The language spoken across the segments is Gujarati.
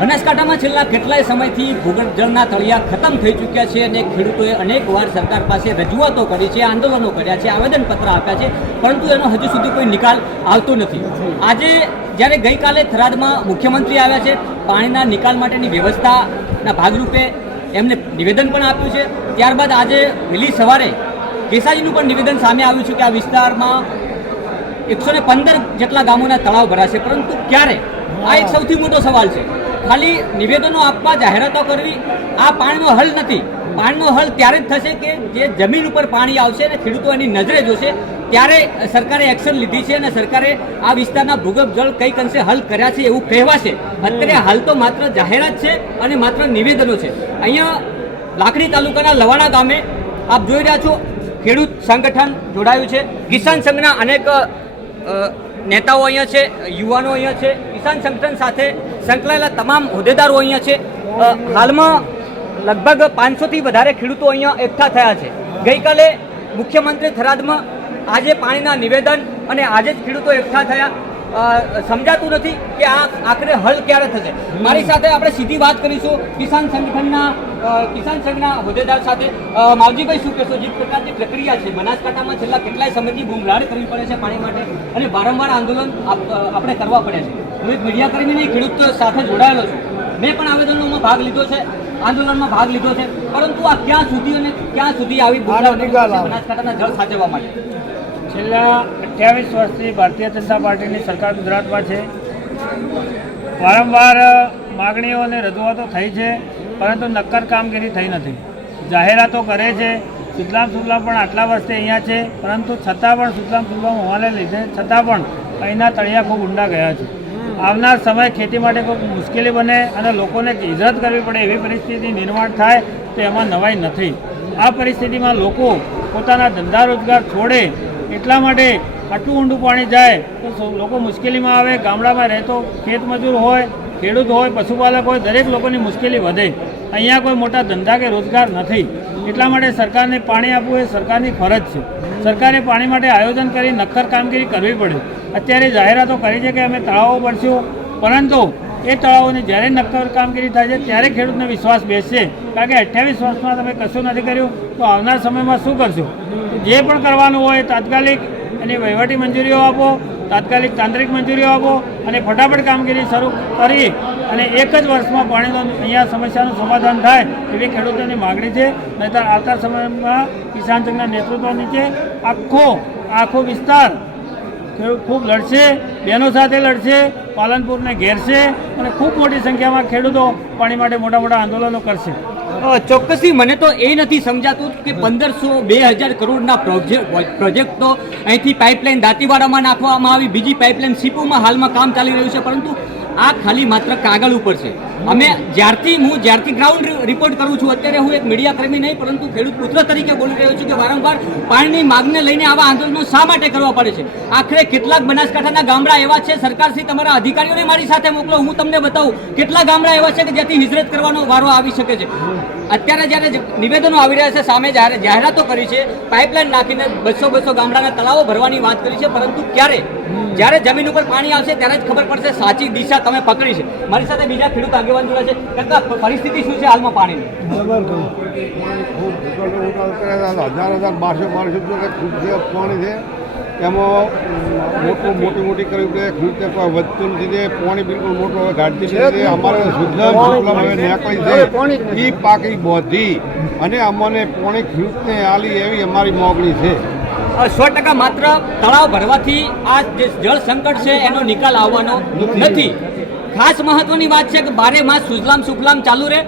બનાસકાંઠામાં છેલ્લા કેટલાય સમયથી ભૂગર્ભ જળના તળિયા ખતમ થઈ ચૂક્યા છે અને ખેડૂતોએ અનેક વાર સરકાર પાસે રજૂઆતો કરી છે આંદોલનો કર્યા છે આવેદનપત્ર આપ્યા છે પરંતુ એનો હજુ સુધી કોઈ નિકાલ આવતો નથી. આજે જ્યારે ગઈકાલે થરાદમાં મુખ્યમંત્રી આવ્યા છે પાણીના નિકાલ માટેની વ્યવસ્થાના ભાગરૂપે એમને નિવેદન પણ આપ્યું છે. ત્યારબાદ આજે વહેલી સવારે કેસાજીનું પણ નિવેદન સામે આવ્યું છે કે આ વિસ્તારમાં એકસો ને પંદર જેટલા ગામોના તળાવ ભરાશે પરંતુ ક્યારે? આ એક સૌથી મોટો સવાલ છે. ખાલી નિવેદનો આપવા જાહેરાતો કરવી આ પાણીનો હલ નથી. પાણીનો હલ ત્યારે જ થશે કે જે જમીન ઉપર પાણી આવશે અને ખેડૂતો એની નજરે જોશે ત્યારે સરકારે એક્શન લીધી છે અને સરકારે આ વિસ્તારના ભૂગર્ભ જળ કંઈક અંશે હલ કર્યા છે એવું કહેવાશે. અત્યારે હાલ તો માત્ર જાહેરાત છે અને માત્ર નિવેદનો છે. અહીંયા લાકડી તાલુકાના લવાણા ગામે આપ જોઈ રહ્યા છો ખેડૂત સંગઠન જોડાયું છે. કિસાન સંઘના અનેક નેતાઓ અહીંયા છે યુવાનો અહીંયા છે. કિસાન સંગઠન સાથે સંકળાયેલા તમામ હોદ્દેદારો અહીંયા છે. હાલમાં લગભગ પાંચસોથી વધારે ખેડૂતો અહીંયા એકઠા થયા છે. ગઈકાલે મુખ્યમંત્રી થરાદમાં આજે પાણીના નિવેદન અને આજે જ ખેડૂતો એકઠા થયા. સમજાતું નથી કે આ આખરે હલ ક્યારે થશે. મારી સાથે આપણે સીધી વાત કરીશું કિસાન સંગઠનના કિસાન સંઘના હોદ્દેદાર સાથે. માવજીભાઈ, શું કહેશો? જે પ્રકારની પ્રક્રિયા છે. બનાસકાંઠામાં છેલ્લા કેટલાય સમયથી બુમરાડ કરવી પડે છે પાણી માટે અને વારંવાર આંદોલન આપણે કરવા પડે છે. હું એક મીડિયા કર્મીને ખેડૂત સાથે જોડાયેલો છું. મેં પણ આવેદનોમાં ભાગ લીધો છે આંદોલનમાં ભાગ લીધો છે. પરંતુ આ ક્યાં સુધી અને ક્યાં સુધી આવી બનાસકાંઠાના જળ સાચવવા માટે? છેલ્લા અઠ્યાવીસ વર્ષથી ભારતીય જનતા પાર્ટીની સરકાર ગુજરાતમાં છે. વારંવાર માગણીઓ અને રજૂઆતો થઈ છે પરંતુ નક્કર કામગીરી થઈ નથી. જાહેરાતો કરે છે સુજલામ સુફલામ પણ આટલા વર્ષથી અહીંયા છે પરંતુ છતાં પણ સુજલામ સુફલામ હોવાને લીધે છતાં પણ અહીંના તળિયા ખૂબ ઊંડા ગયા છે. આવનાર સમય ખેતી માટે કોઈ મુશ્કેલી બને અને લોકોને હિજરત કરવી પડે એવી પરિસ્થિતિ નિર્માણ થાય, તો એમાં નવાઈ નથી. આ પરિસ્થિતિમાં લોકો પોતાના ધંધા રોજગાર છોડે, એટલા માટે આટલું ઊંડું પાણી જાય, તો લોકો મુશ્કેલીમાં આવે, ગામડામાં રહેતો ખેતમજૂર હોય, ખેડૂત હોય, પશુપાલક હોય, દરેક લોકોની મુશ્કેલી વધે. અહીંયા કોઈ મોટા ધંધા કે રોજગાર નથી. એટલા માટે સરકારને પાણી આપવું એ સરકારની ફરજ છે. સરકારે પાણી માટે આયોજન કરી નક્કર કામગીરી કરવી પડે. અત્યારે જાહેરાતો કરી છે કે અમે તળાવો પડશું પરંતુ એ તળાવોની જ્યારે નક્કર કામગીરી થાય છે, ત્યારે ખેડૂતને વિશ્વાસ બેસશે. કારણ કે અઠ્યાવીસ વર્ષમાં તમે કશું નથી કર્યું, તો આવનાર સમયમાં શું કરશો? જે પણ કરવાનું હોય, તાત્કાલિક એની વહીવટી મંજૂરીઓ આપો તાત્કાલિક તાંત્રિક મંજૂરીઓ આપો અને ફટાફટ કામગીરી શરૂ કરી અને એક જ વર્ષમાં પાણીનો અહીંયા સમસ્યાનું સમાધાન થાય એવી ખેડૂતોની માગણી છે. નહીંતર આવતા સમયમાં કિસાન સંઘના નેતૃત્વ નીચે આખો આખો વિસ્તાર ખેડૂત ખૂબ લડશે બહેનો સાથે લડશે, પાલનપુરને ઘેરશે અને ખૂબ મોટી સંખ્યામાં ખેડૂતો પાણી માટે મોટા મોટા આંદોલનો કરશે. ચોક્કસથી મને તો એ નથી સમજાતું કે પંદરસો બે હજાર કરોડના પ્રોજેક્ટ તો અહીંથી પાઇપલાઇન દાંતીવાડામાં નાખવામાં આવી, બીજી પાઇપલાઇન સીપુમાં હાલમાં કામ ચાલી રહ્યું છે, પરંતુ આ ખાલી માત્ર કાગળ ઉપર છે. અમે જ્યારથી હું, જ્યારથી ગ્રાઉન્ડ રિપોર્ટ કરું છું, અત્યારે હું એક મીડિયા કર્મી નહીં, પરંતુ ખેડૂત પુત્ર તરીકે બોલી રહ્યો છું કે વારંવાર પાણીની માંગને લઈને આવા આંદોલનો શા માટે કરવા પડે છે? આખરે કેટલાક બનાસકાંઠાના ગામડા એવા છે, સરકારશ્રી તમારા અધિકારીઓને મારી સાથે મોકલો, હું તમને બતાવું. કેટલા ગામડા એવા છે કે જ્યાંથી હિજરત કરવાનો વારો આવી શકે છે. અત્યારે જ્યારે નિવેદનો આવી રહ્યા છે, સામે જ્યારે જાહેરાતો કરી છે પાઇપલાઇન નાખીને બસો બસો ગામડાના તળાવો ભરવાની વાત કરી છે, પરંતુ ક્યારે? જ્યારે જમીન ઉપર પાણી આવશે, ત્યારે જ ખબર પડશે, સાચી દિશા તમે પકડી છે. મારી સાથે બીજા ખેડૂત આગેવાન જોડે છે. કાકા પરિસ્થિતિ શું છે હાલમાં પાણીની? હજાર હજાર બારસો બારસો રૂપિયા ખૂબ જે પાણી છે. એમાં મોટું મોટી મોટી કર્યું કે ખેડૂતને કોઈ વધતું નથી તે પાણી બિલકુલ મોટું હવે ઘાટતી નથી અમારે શુક્લમ હવે નેકળી છે એ પાકી બોધી. અને અમને પાણી ખેડૂતને આલી એવી અમારી મોગણી છે. સો ટકા માત્ર તળાવ ભરવાથી આ જે જળ સંકટ છે એનો નિકાલ આવવાનો નથી. ખાસ મહત્વની વાત છે કે બારે માસ સુજલામ સુફલામ ચાલુ રહે.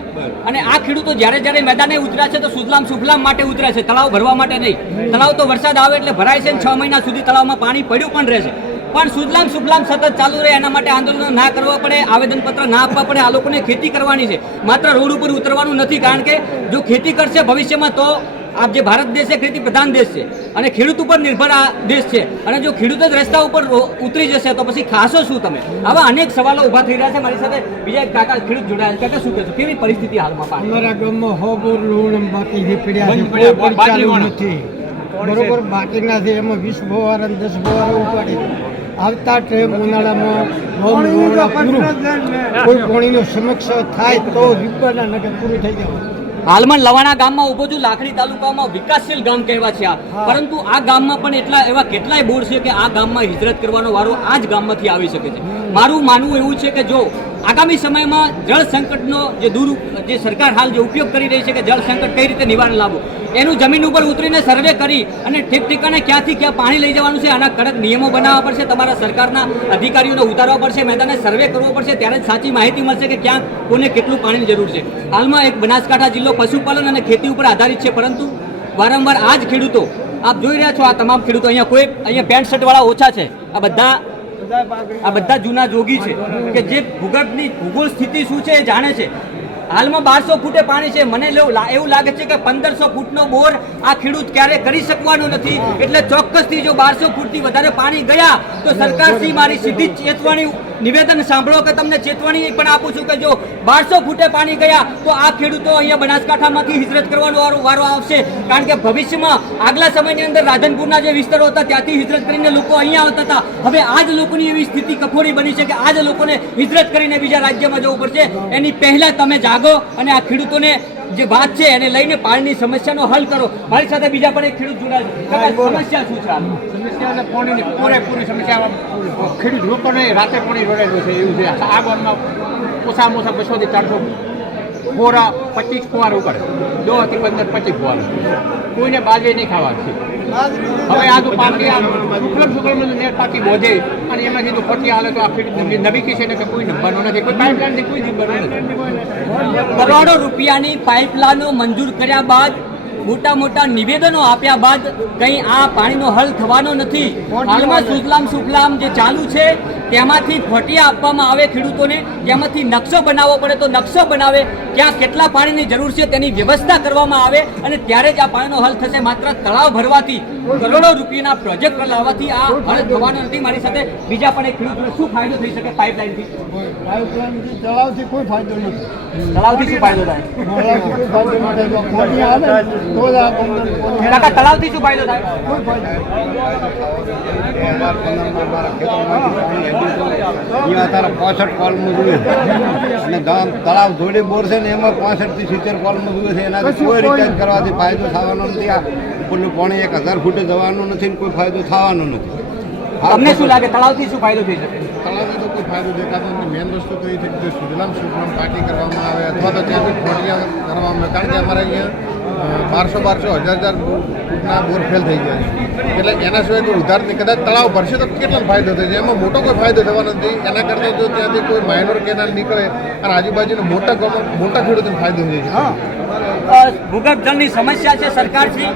અને આ ખેડૂતો જ્યારે જ્યારે મેદાને ઉતરા છે તો સુજલામ સુફલામ માટે ઉતરે છે. તળાવ ભરવા માટે નહીં. તળાવ તો વરસાદ આવે એટલે ભરાય છે ને છ મહિના સુધી તળાવમાં પાણી પડ્યું પણ રહેશે. પણ સુજલામ સુફલામ સતત ચાલુ રહે એના માટે આંદોલન ના કરવા પડે આવેદનપત્ર ના આપવા પડે આ લોકોને ખેતી કરવાની છે. માત્ર રોડ ઉપર ઉતરવાનું નથી કારણ કે જો ખેતી કરશે ભવિષ્યમાં તો આપ જે ભારત દેશ છે ખેતી પ્રધાન દેશ છે અને ખેડૂત ઉપર નિર્ભર આ દેશ છે અને જો ખેડૂત જ રસ્તા ઉપર ઉતરી જશે તો પછી ખાશો શું તમે? આવા અનેક સવાલો ઊભા થઈ રહ્યા છે. મારી સાથે બીજા એક કાકા ખેડૂત જોડાયા છે. કાકા શું કહેશો? કેવી પરિસ્થિતિ હાલમાં અમારા ગામમાં હોબોર લોણ બાકી જે પડ્યા. નથી. બરોબર? બાકી છે એમાં વીસ બોવાર અને દસ બોવાર ઉપાડી આવતા ટ્રેમ ઉનાળામાં કોઈ પાણીનો સમક્ષ થાય તો વિપરના નગર પૂરું થઈ જવાનું હાલમાં લવાણા ગામમાં ઊભો છું. લાખણી તાલુકામાં વિકાસશીલ ગામ કહેવા છે આ. પરંતુ આ ગામમાં પણ એટલા એવા કેટલાય બોર્ડ છે કે આ ગામમાં હિજરત કરવાનો વારો આ જ ગામમાંથી આવી શકે છે. મારું માનવું એવું છે કે જો આગામી સમયમાં જળ સંકટનો જે દૂર જે સરકાર હાલ જે ઉપયોગ કરી રહી છે કે જળ સંકટ કઈ રીતે નિવારણ લાવવું, એનું જમીન ઉપર ઉતરીને સર્વે કરી અને ઠીક ઠીકાને ક્યાંથી ક્યાં પાણી લઈ જવાનું છે, આના કડક નિયમો બનાવવા પડશે, તમારા સરકારના અધિકારીઓને ઉતારવા પડશે, મેદાને સર્વે કરવો પડશે, ત્યારે જ સાચી માહિતી મળશે કે ક્યાં કોને કેટલું પાણીની જરૂર છે. હાલમાં એક બનાસકાંઠા જિલ્લો પશુપાલન અને ખેતી ઉપર આધારિત છે, પરંતુ વારંવાર આ જ ખેડૂતો, આપ જોઈ રહ્યા છો આ તમામ ખેડૂતો, અહીંયા કોઈ, અહીંયા પેન્ટ શર્ટવાળા ઓછા છે, આ બધા આ બધા જૂના જોગી છે કે જે ભૂગર્ભની ભૂગોળ સ્થિતિ શું છે એ જાણે છે. હાલમાં બારસો ફૂટે પાણી છે. મને એવું લાગે છે કે પંદરસો ફૂટનો બોર આ ખેડૂત ક્યારે કરી શકવાનો નથી. એટલે ચોક્કસથી જો બારસો ફૂટથી વધારે પાણી ગયા, તો સરકારથી મારી સીધી ચેતવણી નિવેદન સાંભળો કે તમને ચેતવણી પણ આપું છું કે જો બારસો ફૂટે પાણી ગયા, તો આ ખેડૂતો અહીંયા બનાસકાંઠામાંથી હિજરત કરવાનો વારો આવશે. કારણ કે ભવિષ્યમાં આગલા સમયની અંદર રાધનપુરના જે વિસ્તારો હતા, ત્યાંથી હિજરત કરીને લોકો અહીંયા આવતા હતા. હવે આ જ લોકોની એવી સ્થિતિ કફોડી બની છે કે આ જ લોકોને હિજરત કરીને બીજા રાજ્યમાં જવું પડશે. એની પહેલા તમે જાગો અને આ ખેડૂતોને જે વાત છે એને લઈને પાણીની સમસ્યાનો હલ કરો. મારી સાથે બીજા પણ એક ખેડૂત જોડાયા સમસ્યા શું છે? સમસ્યા પાણીની પૂરેપૂરી સમસ્યા ખેડૂત લોકોને રાતે પાણી રોડેલું છે એવું છે. આ ગામમાં ઓછામાં ઓછા બસોથી ચારસો ફોરા પચીસ ફુવાર ઉપર. દોથી પંદર પચીસ ફુવાર કોઈને બાજરી નહીં ખાવાની હવે આ તો પાકી આ શુક્લમ શુક્લમ નેટ પાકી બોધે. અને એમાંથી તો પચી હાલે તો આ ખેડૂત નબી છે ને કે કોઈ નંબરનો નથી. કોઈ પાઇપલાઇનથી કોઈ નંબરનો નથી. કરોડો રૂપિયાની પાઇપલાઇનો મંજૂર કર્યા બાદ મોટા મોટા નિવેદનો આપ્યા બાદ કંઈ આ પાણીનો હલ થવાનો નથી. હાલમાં સુજલામ સુફલામ જે ચાલુ છે તેમાંથી ઘટિયા આપવામાં આવે ખેડૂતોને તેમાંથી નકશો બનાવવો પડે તો નકશો બનાવે ક્યાં કેટલા પાણીની જરૂર છે તેની વ્યવસ્થા કરવામાં આવે અને ત્યારે જ આ પાણીનો હલ થશે. માત્ર તળાવ ભરવાથી કરોડો રૂપિયાના પ્રોજેક્ટ લાવવાથી આ હલ થવાનો નથી. મારી સાથે બીજા પણ એક ખેડૂતોને શું ફાયદો થઈ શકે પાઇપલાઇનથી? તળાવથી કોઈ ફાયદો નથી. તળાવથી શું ફાયદો થાય? તળાવથી શું ફાયદો થાય? કોઈ ફાયદો અહીંયા અત્યારે પાસઠ કોલમાં જોઈએ અને ગામ તળાવ ધોળી બોર છે ને એમાં પાસઠથી સિત્તેર કોલમાં જોઈએ છે. એનાથી કોઈ રિચાર્જ કરવાથી ફાયદો થવાનો નથી. આ ઉપરનું પાણી એક હજાર ફૂટે જવાનું નથી ને કોઈ ફાયદો થવાનો નથી. તમને શું લાગે તળાવથી શું ફાયદો થઈ શકે? તળાવથી ફાયદો દેખાતો મેન વસ્તુ તો એ છે કે સુજલામ સુફલામ પાર્ટી કરવામાં આવે અથવા તો ત્યાંથી ખોટિયા કરવામાં આવે. કારણ કે અમારે અહીંયા બારસો બારસો હજાર હજાર ફૂટના બોર ફેલ થઈ ગયા છે. એટલે એના સિવાય કોઈ ઉધાર નહીં. કદાચ તળાવ ભરશે તો કેટલો ફાયદો થશે? એમાં મોટો કોઈ ફાયદો થવાનો નથી. એના કરતાં જો ત્યાંથી કોઈ માઇનોર કેનાલ નીકળે, અને આજુબાજુના મોટા ગામો, મોટા ખેડૂતોને ફાયદો થઈ છે હા. ભૂગર્ભ જળની સમસ્યા છે સરકારશ્રી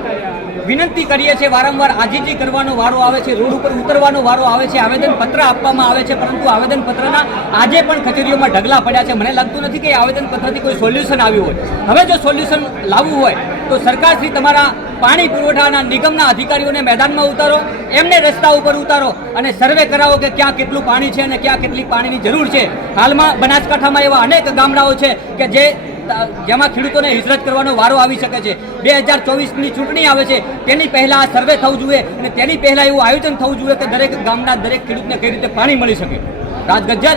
વિનંતી કરીએ છીએ, વારંવાર આજીજી કરવાનો વારો આવે છે, રોડ ઉપર ઉતરવાનો વારો આવે છે, આવેદનપત્ર આપવામાં આવે છે, પરંતુ આવેદનપત્રના આજે પણ કચેરીઓમાં ઢગલા પડ્યા છે. મને લાગતું નથી કે એ આવેદન કોઈ સોલ્યુશન આવ્યું હોય. હવે જો સોલ્યુશન લાવવું હોય, તો સરકારશ્રી તમારા પાણી પુરવઠાના નિગમના અધિકારીઓને મેદાનમાં ઉતારો, એમને રસ્તા ઉપર ઉતારો અને સર્વે કરાવો કે ક્યાં કેટલું પાણી છે અને ક્યાં કેટલી પાણીની જરૂર છે. હાલમાં બનાસકાંઠામાં એવા અનેક ગામડાઓ છે કે જે જેમાં ખેડૂતોને હિજરત કરવાનો વારો આવી શકે છે. બે હજાર ચોવીસની ચૂંટણી આવે છે. તેની પહેલાં આ સર્વે થવું જોઈએ અને તેની પહેલાં એવું આયોજન થવું જોઈએ કે દરેક ગામના દરેક ખેડૂતને કઈ રીતે પાણી મળી શકે. રાજ ગજ્જર